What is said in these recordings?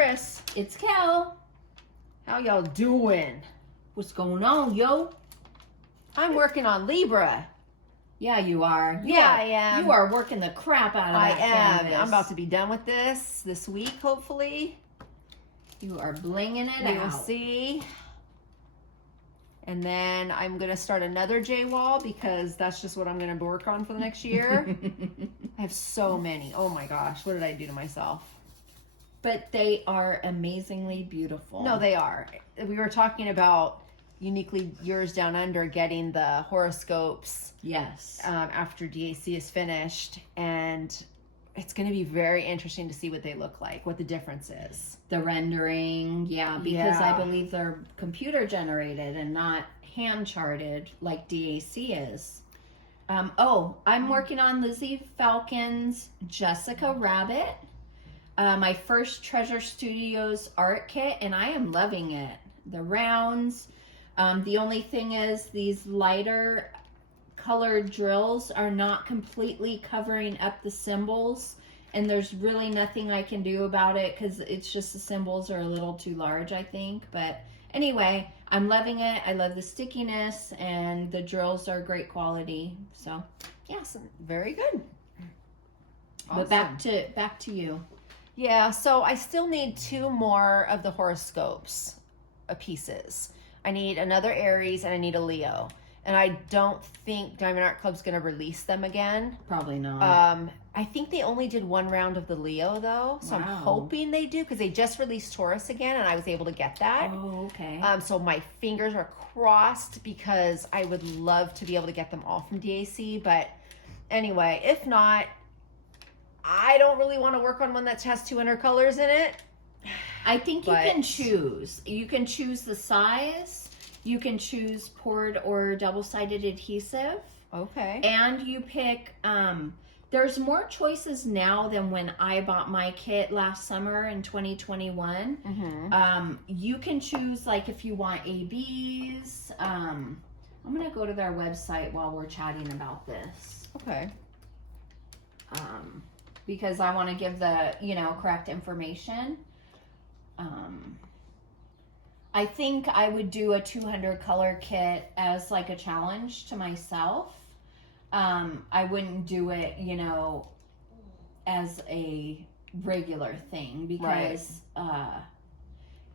Kris. It's Kel. How y'all doing? What's going on, yo? I'm working on Libra. Yeah, you are. I am. You are working the crap out of that canvas. I'm about to be done with this week, hopefully. You are blinging it out. We will see. And then I'm going to start another J wall because that's just what I'm going to work on for the next year. I have so many. Oh my gosh. What did I do to myself? But they are amazingly beautiful. No, they are. We were talking about Uniquely Yours Down Under getting the horoscopes. Yes. After DAC is finished. And it's going to be very interesting to see what they look like, what the difference is. The rendering, because I believe they're computer generated and not hand charted like DAC is. I'm working on Lizzie Falcon's Jessica Rabbit. My first Treasure Studios art kit, and I am loving it. The rounds. The only thing is these lighter colored drills are not completely covering up the symbols, and there's really nothing I can do about it because it's just the symbols are a little too large, I think. But anyway, I'm loving it. I love the stickiness, and the drills are great quality. So yes, very good. Awesome. But back to you. Yeah, so I still need 2 more of the horoscopes pieces. I need another Aries and I need a Leo. And I don't think Diamond Art Club's going to release them again. Probably not. I think they only did 1 round of the Leo, though. So I'm hoping they do because they just released Taurus again and I was able to get that. Oh, okay. So my fingers are crossed because I would love to be able to get them all from DAC. But anyway, if not, I don't really want to work on one that has 200 colors in it. I think you can choose. You can choose the size. You can choose poured or double-sided adhesive. Okay. And you pick, there's more choices now than when I bought my kit last summer in 2021. Mm-hmm. You can choose, like, if you want ABs. I'm going to go to their website while we're chatting about this. Okay. Because I want to give the, correct information. I think I would do a 200 color kit as like a challenge to myself. I wouldn't do it, as a regular thing because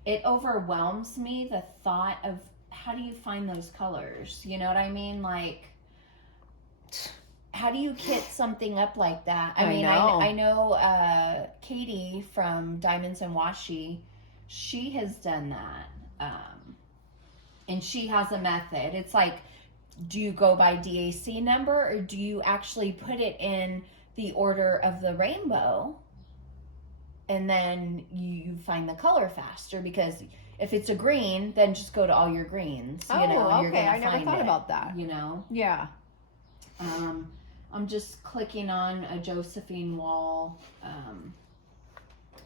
it overwhelms me, the thought of how do you find those colors? You know what I mean? Like, how do you kit something up like that? I know Katie from Diamonds and Washi, she has done that. And she has a method. It's like, do you go by DAC number or do you actually put it in the order of the rainbow and then you find the color faster? Because if it's a green, then just go to all your greens. Okay. I never thought about that. Yeah. I'm just clicking on a Josephine wall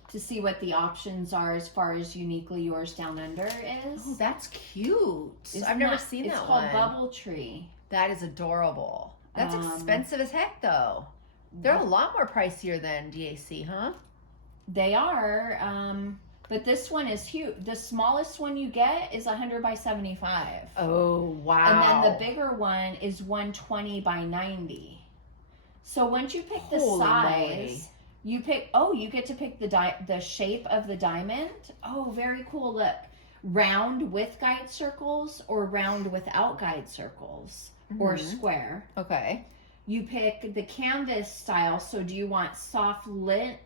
to see what the options are as far as Uniquely Yours Down Under is. Oh, that's cute. I've never seen that one. It's called Bubble Tree. That is adorable. That's expensive as heck, though. They're a lot more pricier than DAC, huh? They are, but this one is huge. The smallest one you get is 100 by 75. Oh, wow. And then the bigger one is 120 by 90. So once you pick the size, you get to pick the shape of the diamond. Oh, very cool. Look, round with guide circles or round without guide circles or square. Okay. You pick the canvas style. So do you want soft lint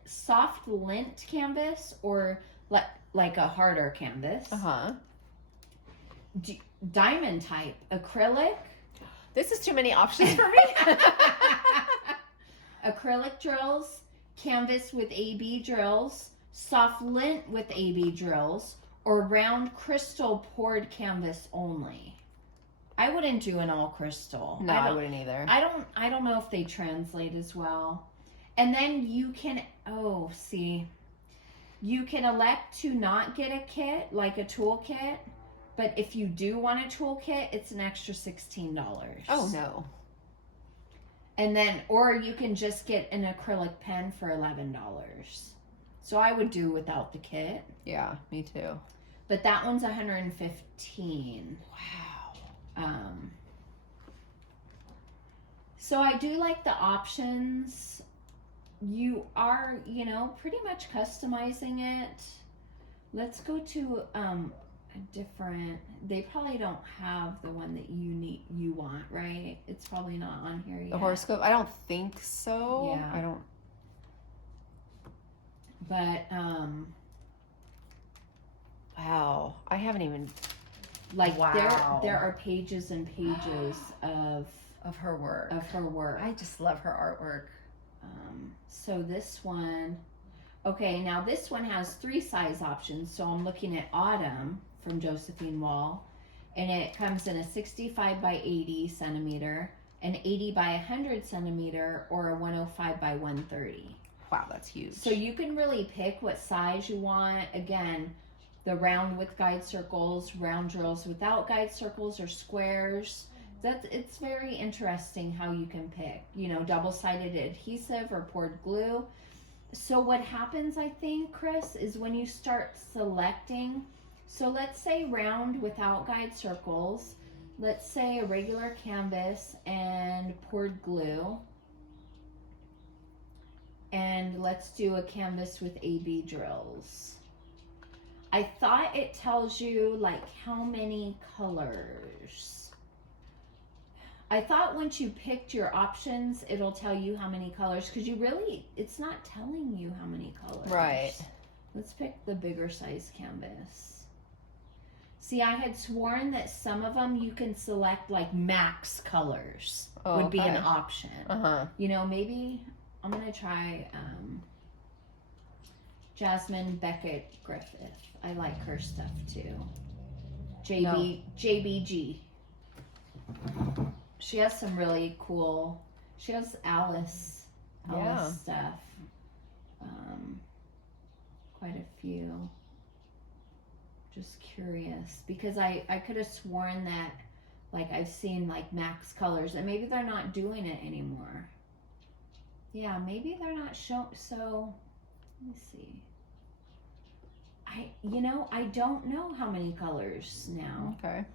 canvas or like a harder canvas? Diamond type, acrylic. This is too many options for me. Acrylic drills, canvas with AB drills, soft lint with AB drills, or round crystal poured canvas only. I wouldn't do an all crystal. No, I wouldn't either. I don't know if they translate as well. And then you can you can elect to not get a kit, like a tool kit, but if you do want a tool kit, it's an extra $16. Oh no. And then, or you can just get an acrylic pen for $11. So I would do without the kit. Yeah, me too. But that one's $115. Wow. So I do like the options. You are, pretty much customizing it. Let's go to a different. They probably don't have the one that you want, right? It's probably not on here yet. The horoscope? I don't think so. Yeah. I don't. But Wow. I haven't even. like Wow. there are pages and pages of her work. I just love her artwork. So this one, okay, now this one has 3 size options. So I'm looking at Autumn from Josephine Wall, and it comes in a 65 by 80 centimeter, an 80 by 100 centimeter, or a 105 by 130. Wow, that's huge. So you can really pick what size you want. Again, the round with guide circles, round drills without guide circles, or squares. It's very interesting how you can pick, double-sided adhesive or poured glue. So what happens, I think, Kris, is when you start selecting, so let's say round without guide circles, let's say a regular canvas and poured glue, and let's do a canvas with AB drills. I thought it tells you like how many colors. I thought once you picked your options, it'll tell you how many colors, because it's not telling you how many colors. Right. Let's pick the bigger size canvas. See, I had sworn that some of them you can select like max colors would be an option. Maybe I'm going to try Jasmine Beckett Griffith. I like her stuff too. JBG. She has some really cool. She has Alice stuff. Quite a few. Just curious because I could have sworn that like I've seen like max colors, and maybe they're not doing it anymore. Yeah, maybe they're not showing. So let me see. I don't know how many colors now. Okay.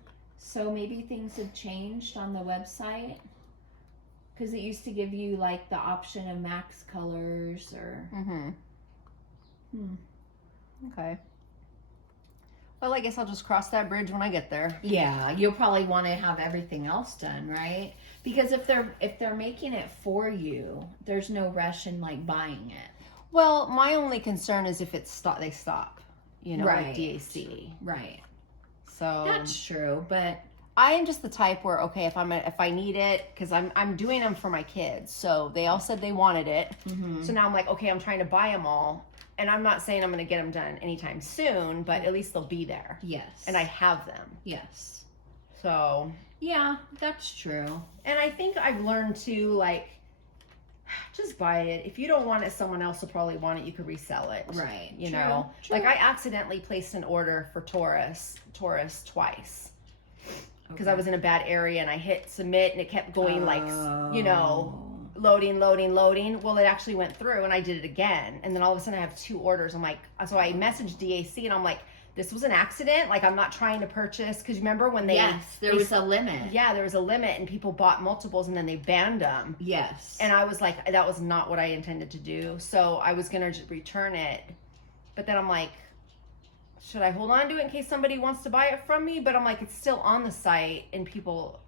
So maybe things have changed on the website, because it used to give you like the option of max colors or. Okay. Well, I guess I'll just cross that bridge when I get there. Yeah, you'll probably want to have everything else done, right? Because if they're making it for you, there's no rush in like buying it. Well, my only concern is if they stop, right. Like DAC. Right. So that's true, but I am just the type where if I need it, because I'm doing them for my kids, so they all said they wanted it. So now I'm like, okay, I'm trying to buy them all, and I'm not saying I'm going to get them done anytime soon, but at least they'll be there. Yes. And I have them. Yes. So yeah, that's true. And I think I've learned to like, just buy it. If you don't want it, someone else will probably want it. You could resell it. Right. You know, like I accidentally placed an order for Taurus twice because I was in a bad area and I hit submit and it kept going loading. Well, it actually went through and I did it again. And then all of a sudden I have 2 orders. I'm like, so I messaged DAC and I'm like, this was an accident. Like, I'm not trying to purchase. Because remember when there was a limit. Yeah, there was a limit and people bought multiples and then they banned them. Yes. And I was like, that was not what I intended to do. So I was going to just return it. But then I'm like, should I hold on to it in case somebody wants to buy it from me? But I'm like, it's still on the site and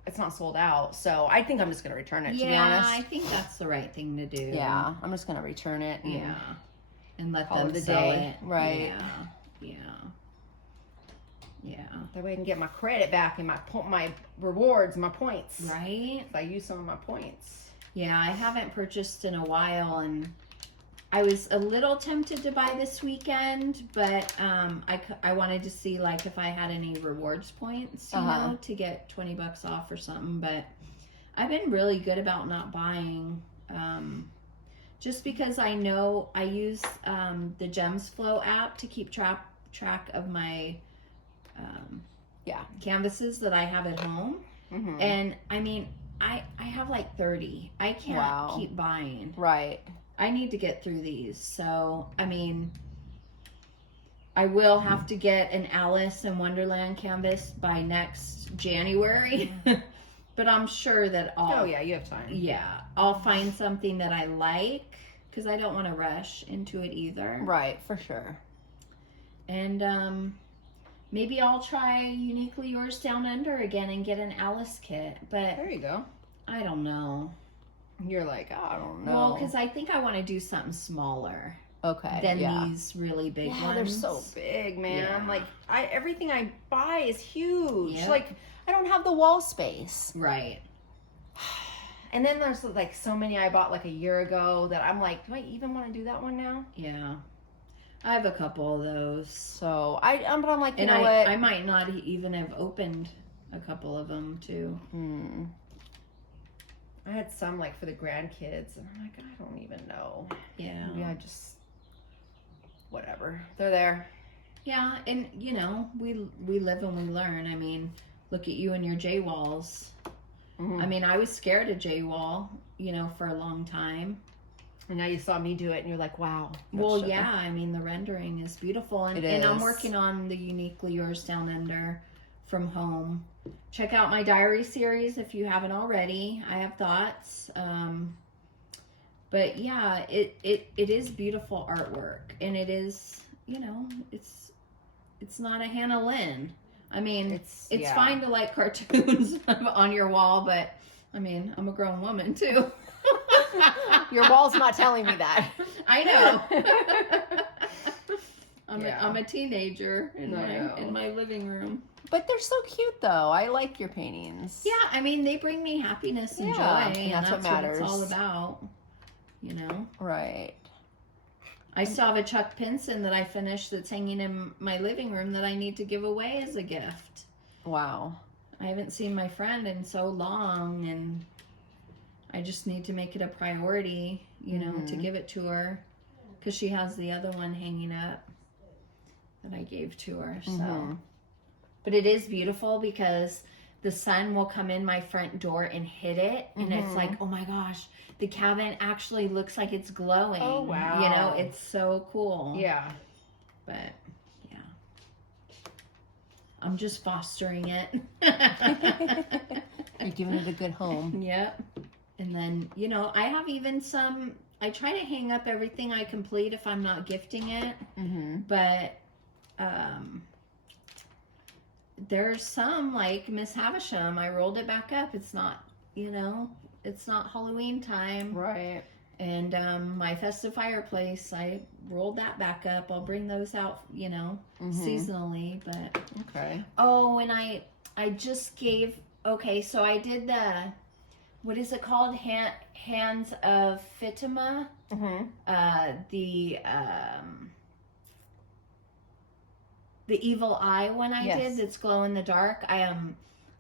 it's not sold out. So I think I'm just going to return it, to be honest. Yeah, I think that's the right thing to do. Yeah, I'm just going to return it. And let call them it a sell day. it. Right. Yeah. That way I can get my credit back and my rewards, my points. Right. I use some of my points. Yeah, I haven't purchased in a while, and I was a little tempted to buy this weekend, but I wanted to see like if I had any rewards points, you know, to get $20 off or something. But I've been really good about not buying, just because I know I use the Gems Flow app to keep track of my canvases that I have at home. And I mean, I have like 30. I can't keep buying. Right. I need to get through these. So, I mean, I will have to get an Alice in Wonderland canvas by next January. But I'm sure that Oh yeah, you have time. Yeah, I'll find something that I like because I don't want to rush into it either. Right, for sure. And maybe I'll try Uniquely Yours Down Under again and get an Alice kit. But there you go. I don't know. You're like, I don't know. Well, because I think I want to do something smaller. Okay. Than these really big ones. Yeah, they're so big, man. Yeah. Like everything I buy is huge. Yep. Like I don't have the wall space. Right. And then there's like so many I bought like a year ago that I'm like, do I even want to do that one now? Yeah. I have a couple of those. So but I'm like, you know what? what? I might not even have opened a couple of them too. I had some like for the grandkids, and I'm like, I don't even know. Yeah. Maybe I just whatever. They're there. Yeah, and you know, we live and we learn. I mean, look at you and your J walls. I mean, I was scared of J wall, you know, for a long time. And now you saw me do it, and you're like, wow. Well, yeah. I mean, the rendering is beautiful, and I'm working on the Uniquely Yours Down Under from home. Check out my diary series if you haven't already. I have thoughts. But yeah, it is beautiful artwork, and it is, you know, it's not a Hannah Lynn. I mean, it's fine to like cartoons on your wall, but I mean, I'm a grown woman too. Your wall's not telling me that. I know. I'm a teenager in my living room. But they're so cute, though. I like your paintings. Yeah, I mean, they bring me happiness and joy, and that's what matters. What it's all about. You know? Right. I still have a Chuck Pinson that I finished that's hanging in my living room that I need to give away as a gift. Wow. I haven't seen my friend in so long, and I just need to make it a priority, you know, to give it to her, because she has the other one hanging up that I gave to her. So, but it is beautiful because the sun will come in my front door and hit it, and it's like, oh my gosh, the cabin actually looks like it's glowing. Oh wow! You know, it's so cool. Yeah. But yeah, I'm just fostering it. You're giving it a good home. Yep. And then, you know, I have even some, I try to hang up everything I complete if I'm not gifting it. But there's some, like Miss Havisham, I rolled it back up. It's not, you know, it's not Halloween time. Right. And my festive fireplace, I rolled that back up. I'll bring those out, you know, seasonally. But okay. Oh, and I just gave, okay, so I did the, what is it called? Hands of Fatima. The evil eye one I did that's glow in the dark.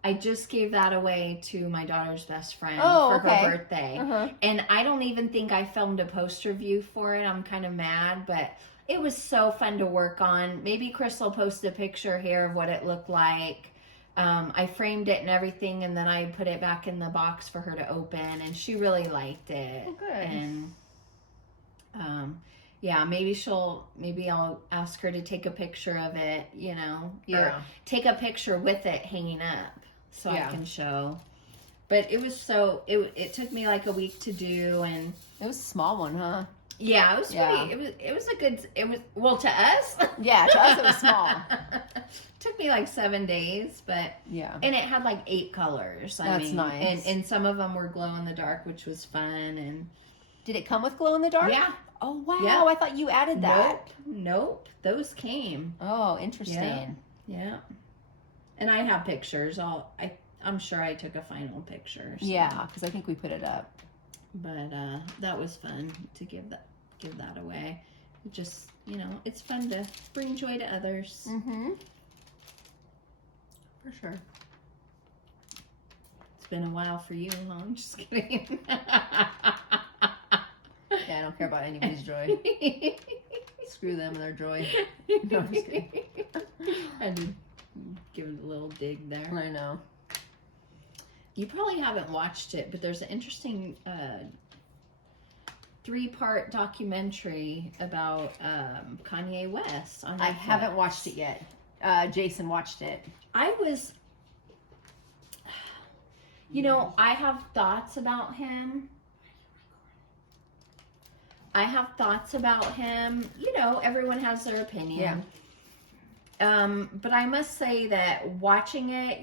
I just gave that away to my daughter's best friend for her birthday. And I don't even think I filmed a post review for it. I'm kind of mad, but it was so fun to work on. Maybe Kris will post a picture here of what it looked like. I framed it and everything, and then I put it back in the box for her to open, and she really liked it. Oh, good. And yeah, maybe I'll ask her to take a picture of it, you know, take a picture with it hanging up so I can show. But it was it took me like a week to do, and it was a small one, huh? Yeah, it was pretty, well, to us. Yeah, to us it was small. Took me like 7 days, but yeah. And it had like 8 colors. That's nice. And some of them were glow in the dark, which was fun. And did it come with glow in the dark? Yeah. Oh wow! Yeah. I thought you added that. Nope. Those came. Oh, interesting. Yeah. And I have pictures. I'm sure I took a final picture. So. Yeah, because I think we put it up. But that was fun to give that away. It just, you know, it's fun to bring joy to others. For sure. It's been a while for you, huh? I'm just kidding. Yeah, I don't care about anybody's joy. Screw them and their joy. No, I'm just kidding. I had to give it a little dig there. I know. You probably haven't watched it, but there's an interesting 3-part documentary about Kanye West on Netflix. I haven't watched it yet. Jason watched it. I was, I have thoughts about him. Everyone has their opinion. Yeah. But I must say that watching it,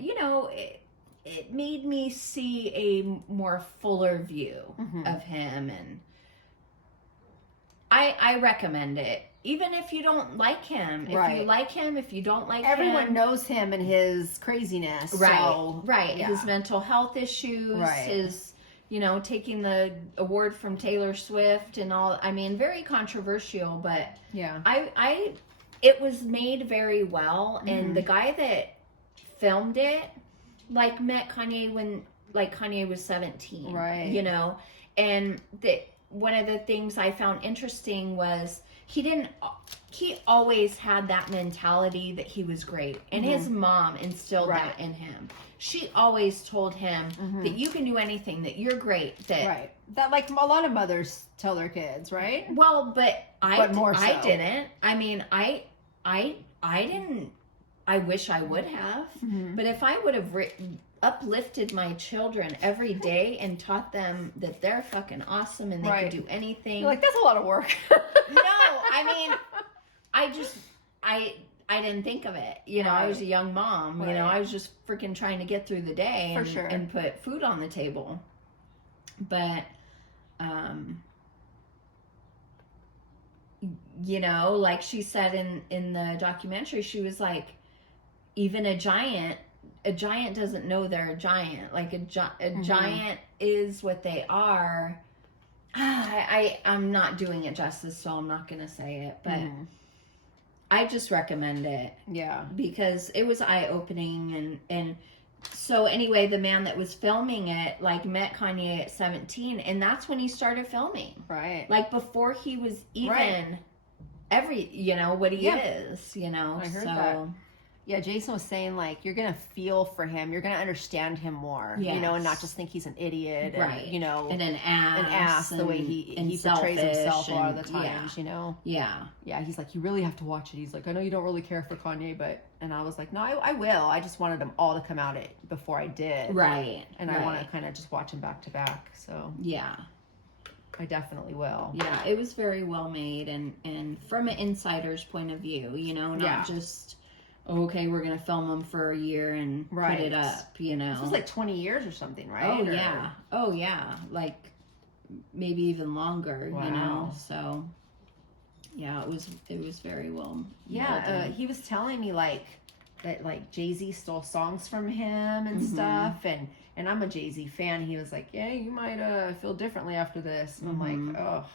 it made me see a more fuller view of him, and I recommend it. Even if you don't like him, if you like him, if you don't like everyone knows him and his craziness. Right, so, right. Yeah. His mental health issues, his, taking the award from Taylor Swift and all. I mean, very controversial, but yeah, it was made very well. And the guy that filmed it, met Kanye when, Kanye was 17. Right. And one of the things I found interesting was he always had that mentality that he was great. And his mom instilled that in him. She always told him that you can do anything, that you're great. That a lot of mothers tell their kids, right? Well, but more so. I didn't. I mean, I didn't. I wish I would have. But if I would have uplifted my children every day and taught them that they're fucking awesome and they can do anything. You're that's a lot of work. No, I mean, I didn't think of it. I was a young mom. I was just freaking trying to get through the day and put food on the table. But, like she said in the documentary, she was like, even a giant doesn't know they're a giant. A giant is what they are. I'm not doing it justice, so I'm not going to say it, but I just recommend it. Yeah. Because it was eye-opening, and so anyway, the man that was filming it, met Kanye at 17, and that's when he started filming. Right. Before he was even what he is, I heard that. Yeah, Jason was saying, you're going to feel for him. You're going to understand him more, and not just think he's an idiot. Right. And, and an ass. The way he portrays himself a lot of the times, Yeah. Yeah, he's like, you really have to watch it. He's like, I know you don't really care for Kanye, but... And I was like, no, I will. I just wanted them all to come out before I did. Right. And I want to kind of just watch them back to back, so... Yeah. I definitely will. Yeah, it was very well made, and from an insider's point of view, not just... Okay, we're gonna film them for a year and put it up. This was 20 years or something, right? Oh yeah, maybe even longer. Wow. So yeah, it was very well. Yeah, he was telling me that Jay-Z stole songs from him and stuff, and I'm a Jay-Z fan. He was like, yeah, you might feel differently after this. And I'm like, oh,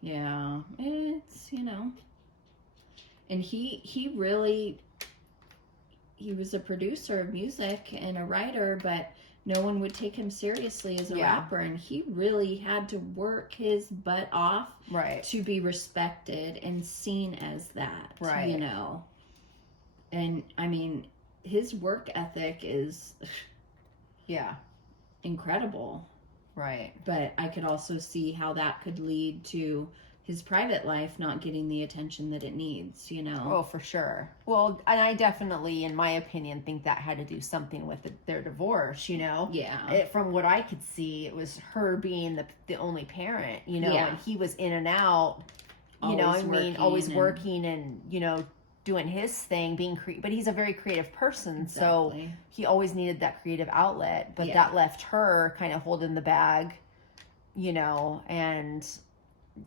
yeah, it's and he really. He was a producer of music and a writer, but no one would take him seriously as a rapper, and he really had to work his butt off to be respected and seen as that, And I mean, his work ethic is incredible. Right. But I could also see how that could lead to his private life not getting the attention that it needs, Oh, for sure. Well, and I definitely, in my opinion, think that had to do something with their divorce, Yeah. From what I could see, it was her being the only parent, and he was in and out, always working and, doing his thing, being but he's a very creative person, so he always needed that creative outlet, but that left her kind of holding the bag, and...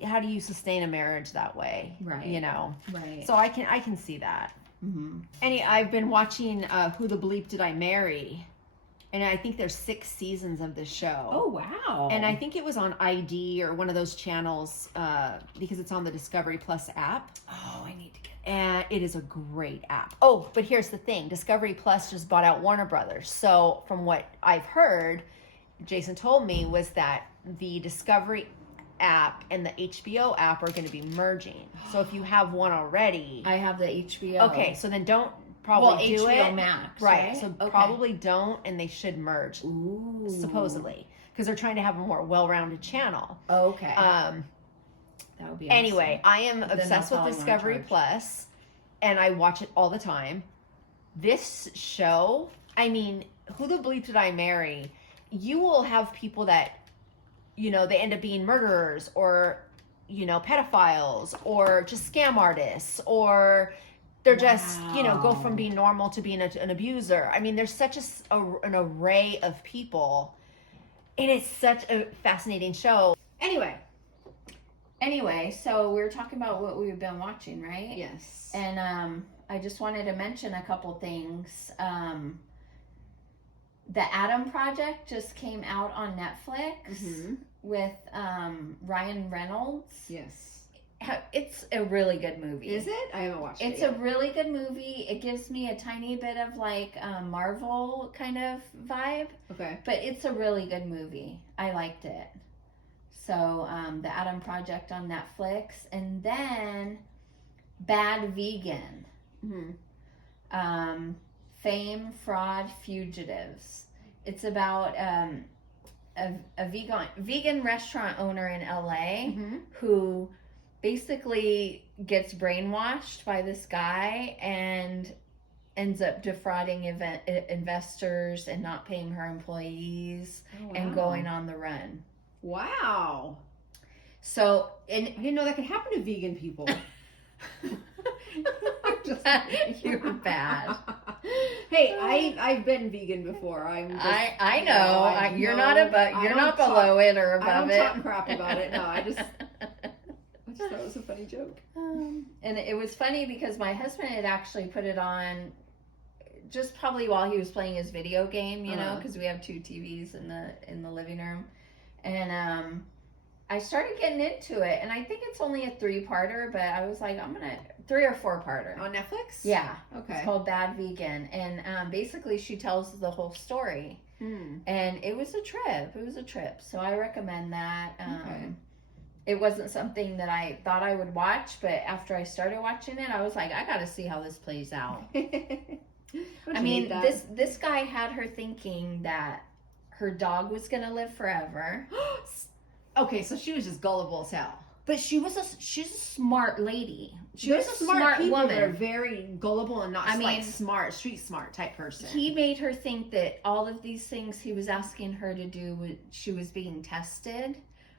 How do you sustain a marriage that way? Right. Right. So I can see that. I've been watching Who the Bleep Did I Marry? And I think there's 6 seasons of this show. Oh, wow. And I think it was on ID or one of those channels because it's on the Discovery Plus app. Oh, I need to get it. And it is a great app. Oh, but here's the thing. Discovery Plus just bought out Warner Brothers. So from what I've heard, Jason told me, was that the Discovery app and the HBO app are going to be merging. So if you have one already, I have the HBO. Okay, so then don't probably do HBO it. Max, Right. So Okay. probably don't, and they should merge, Ooh. supposedly, because they're trying to have a more well-rounded channel. Okay. Um, that would be awesome. Anyway, I am Then obsessed I'll with follow Discovery Charge. Plus, and I watch it all the time. This show, I mean, Who the Bleep Did I Marry? You will have people that, you know, they end up being murderers or, you know, pedophiles or just scam artists, or they're just, you know, go from being normal to being an abuser. I mean, there's such an array of people, and it's such a fascinating show. Anyway, so we were talking about what we've been watching, right? Yes. And I just wanted to mention a couple things. The Adam Project just came out on Netflix with Ryan Reynolds. Yes. It's a really good movie. Is it? I haven't watched it It's yet. a really good movie. It gives me a tiny bit of like Marvel kind of vibe, Okay. but it's a really good movie. I liked it. So the Adam Project on Netflix, and then Bad Vegan. Fame, Fraud, Fugitives. It's about a vegan restaurant owner in LA who basically gets brainwashed by this guy and ends up defrauding investors and not paying her employees and going on the run. Wow. So, I didn't know that could happen to vegan people. You're bad. Hey, I've been vegan before. I know. You're not below it or above it. I don't talk crap about it. No, I just thought it was a funny joke. And it was funny because my husband had actually put it on just probably while he was playing his video game, you know, because we have 2 TVs in the living room. And I started getting into it, and I think it's only a 3-parter, but I was like, I'm gonna 3 or 4-parter On Netflix? Yeah. Okay. It's called Bad Vegan, and basically she tells the whole story, and it was a trip. So I recommend that. Okay. It wasn't something that I thought I would watch, but after I started watching it, I was like, I got to see how this plays out. I mean, this guy had her thinking that her dog was gonna live forever. Okay, so she was just gullible as hell. But she's a smart lady. She There's was a smart people woman. that are very gullible and not like smart, street smart type person. He made her think that all of these things he was asking her to do, she was being tested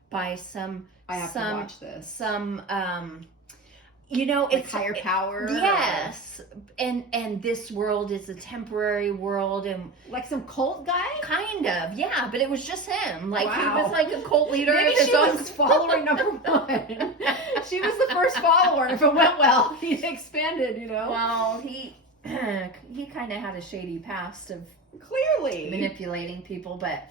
by some. I have to watch this. Some, you know, like it's higher power. Yes, and this world is a temporary world, and like some cult guy. Kind of, yeah. But it was just him. Like Wow. he was like a cult leader. Maybe in his she own was follower number 1. She was the first follower. If it went well, he expanded. You know. Well, he kind of had a shady past of clearly manipulating people, but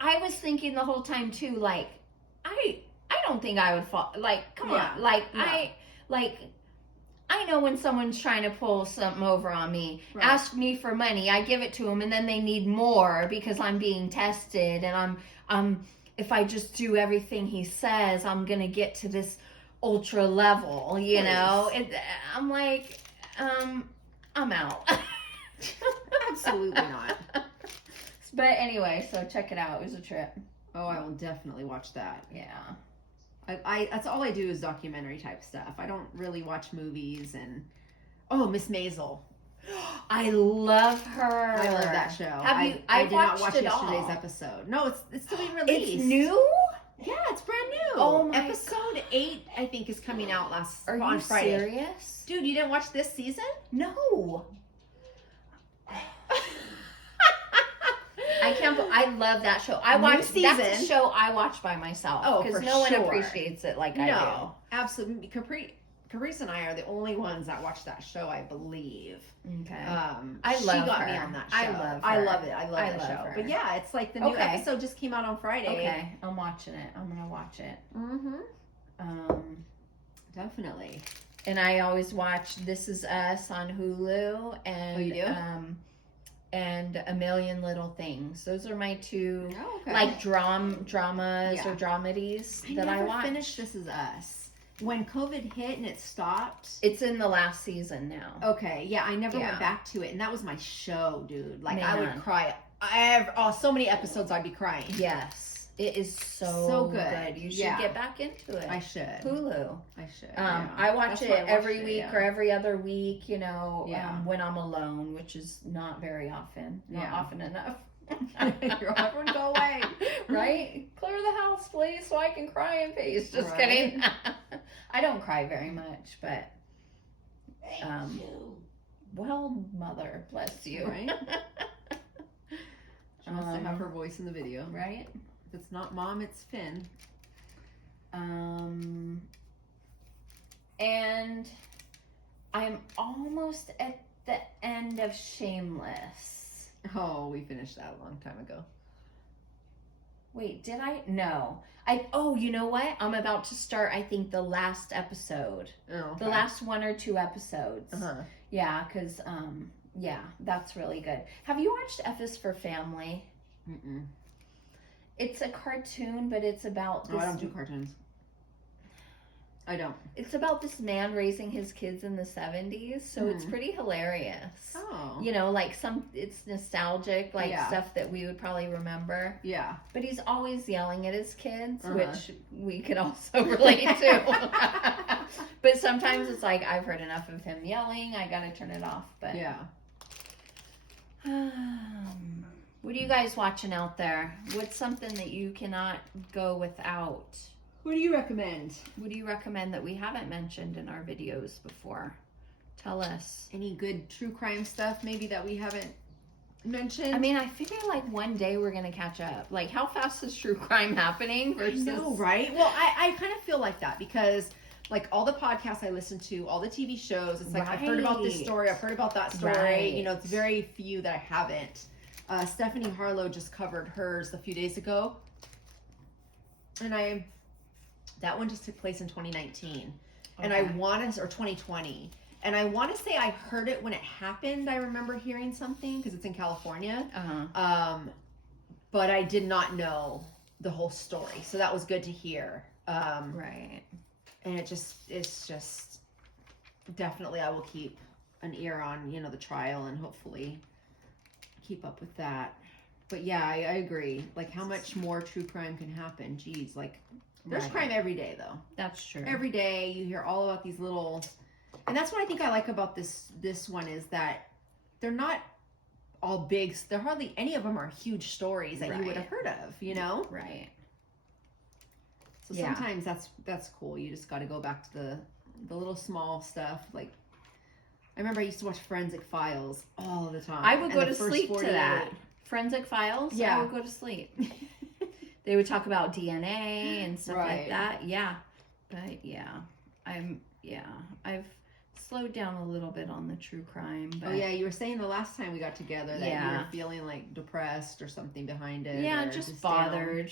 I was thinking the whole time too, like I don't think I would fall. Like, come on, like no. I know when someone's trying to pull something over on me, ask me for money, I give it to them, and then they need more because I'm being tested, and I'm if I just do everything he says, I'm gonna get to this ultra level, you know. I'm like, I'm out. Absolutely not. But anyway, so check it out. It was a trip. Oh, I will definitely watch that. Yeah. I that's all I do is documentary type stuff. I don't really watch movies. And Miss Maisel. I love her. I love that show. Have you? I did not watch it yesterday's all. episode. No, it's still being released. It's new? Yeah, it's brand new. Oh my Episode 8, I think, is coming out Are on you Friday. serious? Dude, you didn't watch this season? No. I can't. I love that show. That's a show I watch by myself. Oh, because for no one sure. appreciates it like I do. No, absolutely. Caprice and I are the only ones that watch that show, I believe. Okay. I love she got her. me on that show. I love her. I love it. I love that show. her. But yeah, it's like the new episode just came out on Friday. Okay, I'm watching it. I'm gonna watch it. Definitely. And I always watch This Is Us on Hulu, and you do? And A Million Little Things. Those are my 2 Oh, okay. like dramas or dramedies that I watch. Finished This Is Us. when COVID hit and it stopped. It's in the last season now. Okay, yeah, I never went back to it, and that was my show, dude. Like, Man. I would cry. So many episodes I'd be crying. Yes, it is so good. You should get back into it. I should. Hulu. I should. I watch it every week or every other week, you know, when I'm alone, which is not very often. Not often enough. Your husband go away. Right? Clear the house, please, so I can cry in peace. Just kidding. I don't cry very much, but well, mother, bless you. Right? She wants to have her voice in the video. Right? If it's not Mom, it's Finn. And I'm almost at the end of Shameless. Oh, we finished that a long time ago. Wait, did I? No. You know what? I'm about to start, I think, the last episode. Oh, okay. The last 1 or 2 episodes. Uh-huh. Yeah, because, that's really good. Have you watched F is for Family? Mm-mm. It's a cartoon, but it's about this... Oh, I don't do cartoons. I don't. It's about this man raising his kids in the 70s, so it's pretty hilarious. Oh. You know, like it's nostalgic, like stuff that we would probably remember. Yeah. But he's always yelling at his kids, which we could also relate to. But sometimes it's like, I've heard enough of him yelling, I gotta turn it off. But yeah. What are you guys watching out there? What's something that you cannot go without? What do you recommend? What do you recommend that we haven't mentioned in our videos before? Tell us. Any good true crime stuff maybe that we haven't mentioned? I mean, I figure like one day we're going to catch up. Like, how fast is true crime happening versus... I know, right? Well, I kind of feel like that because like all the podcasts I listen to, all the TV shows, it's like I've heard about this story, I've heard about that story. Right. You know, it's very few that I haven't. Stephanie Harlow just covered hers a few days ago. And that one just took place in 2019. And I want to, or 2020. And I want to say I heard it when it happened. I remember hearing something because it's in California. But I did not know the whole story. So that was good to hear. Right. And it's just definitely I will keep an ear on, you know, the trial and hopefully keep up with that. But yeah, I agree. Like how much more true crime can happen? Geez, like there's crime every day though. That's true. Every day you hear all about these little, and that's what I think I like about this one is that they're not all big. They're hardly any of them are huge stories that you would have heard of, you know? Right. So sometimes that's cool. You just got to go back to the little small stuff. Like I remember I used to watch Forensic Files all the time. I would go to sleep to that. Forensic Files? Yeah. I would go to sleep. They would talk about DNA and stuff like that. Yeah. But I've slowed down a little bit on the true crime. But... Oh yeah, you were saying the last time we got together that you were feeling like depressed or something behind it. Yeah, just bothered,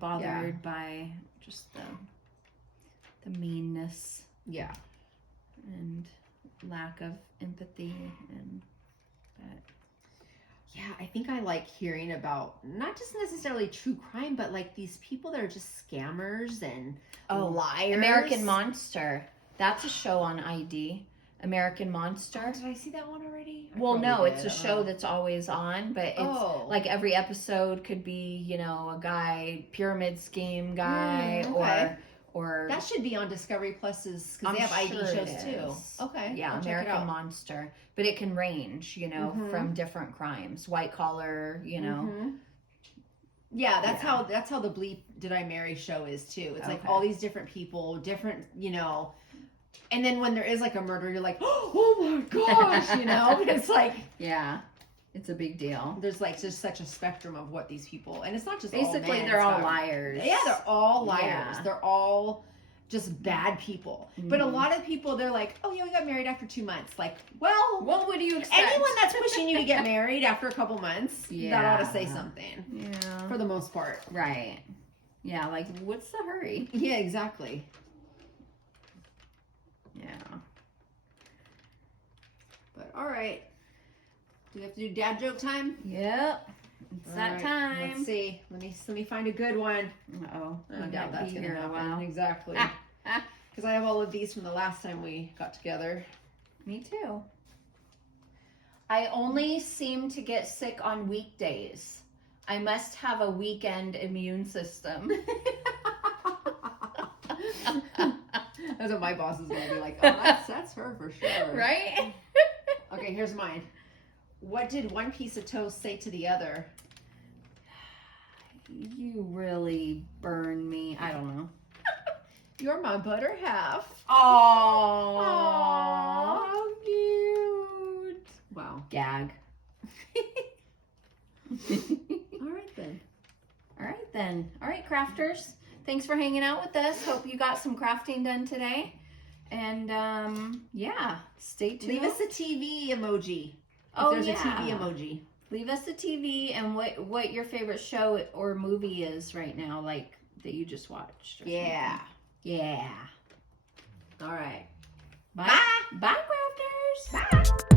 bothered by just the meanness. Yeah. And lack of empathy but yeah, I think I like hearing about not just necessarily true crime, but like these people that are just scammers and liars. American Monster. That's a show on ID. American Monster. Oh, did I see that one already? Well, no, it's a show that's always on, but it's like every episode could be, a guy, pyramid scheme guy, or that should be on Discovery Plus's because they have ID shows too. Okay. Yeah, American Monster. But it can range, from different crimes. White collar, Yeah, that's how the Bleep Did I Marry show is too. It's like all these different people, different, and then when there is like a murder, you're like, oh my gosh, It's like it's a big deal. There's like just such a spectrum of what these people, and it's not just basically they're all liars. Yeah, they're all liars. Yeah. They're all just bad people. But a lot of people, they're like, oh yeah, we got married after 2 months. Like, well, what would you expect? Anyone that's pushing you to get married after a couple months, that ought to say something. Yeah. For the most part. Right. Yeah, like, what's the hurry? Yeah, exactly. Yeah. But all right. Do we have to do dad joke time? Yep. It's that time. Let's see. Let me find a good one. Uh-oh. I doubt that's going to happen. Exactly. Because I have all of these from the last time we got together. Me too. I only seem to get sick on weekdays. I must have a weekend immune system. That's what my boss is going to be like. Oh, that's her for sure. Right? Okay, here's mine. What did one piece of toast say to the other? You really burn me. I don't know. You're my butter half. Oh, how cute. Wow. Gag. All right then. All right then. All right, crafters. Thanks for hanging out with us. Hope you got some crafting done today. And yeah, stay tuned. Leave us a TV emoji. Oh, if there's yeah. a TV emoji. Leave us a TV and what your favorite show or movie is right now, like that you just watched. Or Yeah. something. Yeah. All right. Bye. Bye, crafters. Bye.